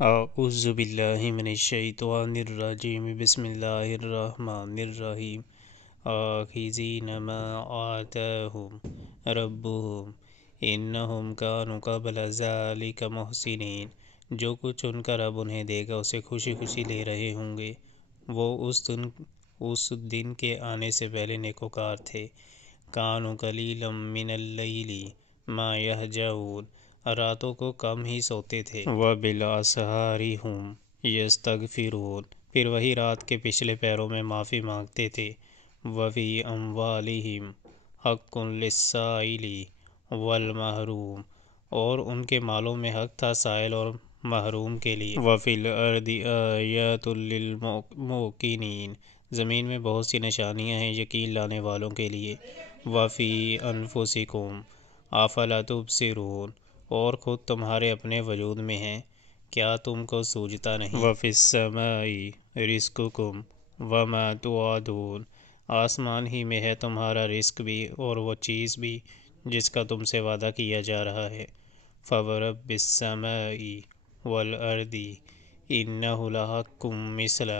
اعوذ باللہ من الشیطان الرجیم بسم اللہ الرحمن الرحیم آخذین ما آتاہم ربہم انہم کانوا قبل ذالک محسنین، جو کچھ ان کا رب انہیں دے گا اسے خوشی خوشی لے رہے ہوں گے، وہ اس دن کے آنے سے پہلے نیکوکار تھے۔ کانوا قلیلا من اللیل ما یہجعون، راتوں کو کم ہی سوتے تھے۔ وبالاسحار ھم یستغفرون، پھر وہی رات کے پچھلے پہروں میں معافی مانگتے تھے۔ وفی اموالہم حق للسائل والمحروم، اور ان کے مالوں میں حق تھا سائل اور محروم کے لیے۔ وفی الارض آیات للموقنین، زمین میں بہت سی نشانیاں ہیں یقین لانے والوں کے لیے۔ وفی انفسکم افلا تبصرون، اور خود تمہارے اپنے وجود میں ہیں، کیا تم کو سوجتا نہیں؟ وفی السماء رزقکم وما توعدون، آسمان ہی میں ہے تمہارا رزق بھی اور وہ چیز بھی جس کا تم سے وعدہ کیا جا رہا ہے۔ فورب السماء والارض انہ لحق مثل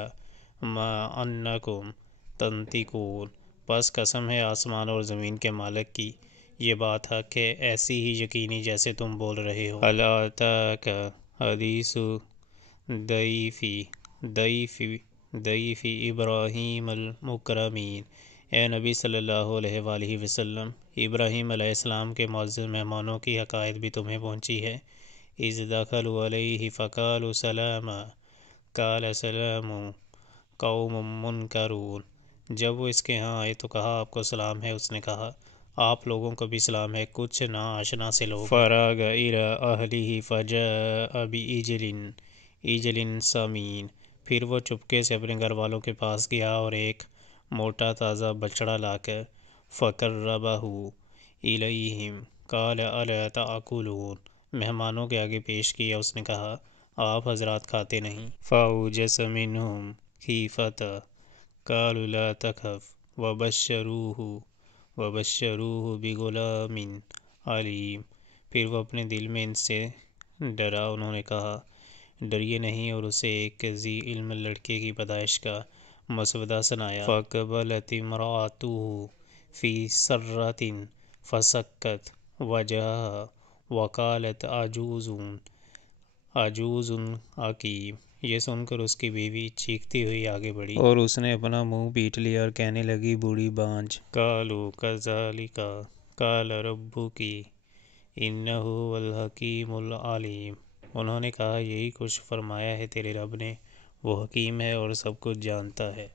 ما انکم تنطقون، پس قسم ہے آسمان اور زمین کے مالک کی، یہ بات حق ہے ایسی ہی یقینی جیسے تم بول رہے ہو۔ هل اتاک حدیث ضیف ابراہیم المکرمین، اے نبی صلی اللہ علیہ وآلہ وسلم، ابراہیم علیہ السلام کے معزز مہمانوں کی حقائق بھی تمہیں پہنچی ہے۔ اذ دخلوا علیہ فقالوا سلاما قال سلام قوم منکرون، جب وہ اس کے ہاں آئے تو کہا آپ کو سلام ہے، اس نے کہا آپ لوگوں کو بھی سلام ہے، کچھ نا آشنا سے لوگ۔ فراغ الی اہلہ فجاء بعجل سمین، پھر وہ چپکے سے اپنے گھر والوں کے پاس گیا اور ایک موٹا تازہ بچڑا لا کر فقربہ الیہم قال الا تاکلون، مہمانوں کے آگے پیش کیا، اس نے کہا آپ حضرات کھاتے نہیں۔ فاوجس منہم خیفۃ قالوا لا تخف وبشروہ بغلام علیم، پھر وہ اپنے دل میں ان سے ڈرا، انہوں نے کہا ڈریے نہیں، اور اسے ایک ذی علم لڑکے کی پیدائش کا مسودہ سنایا۔ فاقبلت امرأتہ فی سرۃ فسکت وجہہا وقالت عجوز عقیم، یہ سن کر اس کی بیوی چیختی ہوئی آگے بڑھی اور اس نے اپنا منہ پیٹ لیا اور کہنے لگی بوڑھی بانجھ۔ قالوا کذالک قال ربک انہ ھو الحکیم العلیم، انہوں نے کہا یہی کچھ فرمایا ہے تیرے رب نے، وہ حکیم ہے اور سب کچھ جانتا ہے۔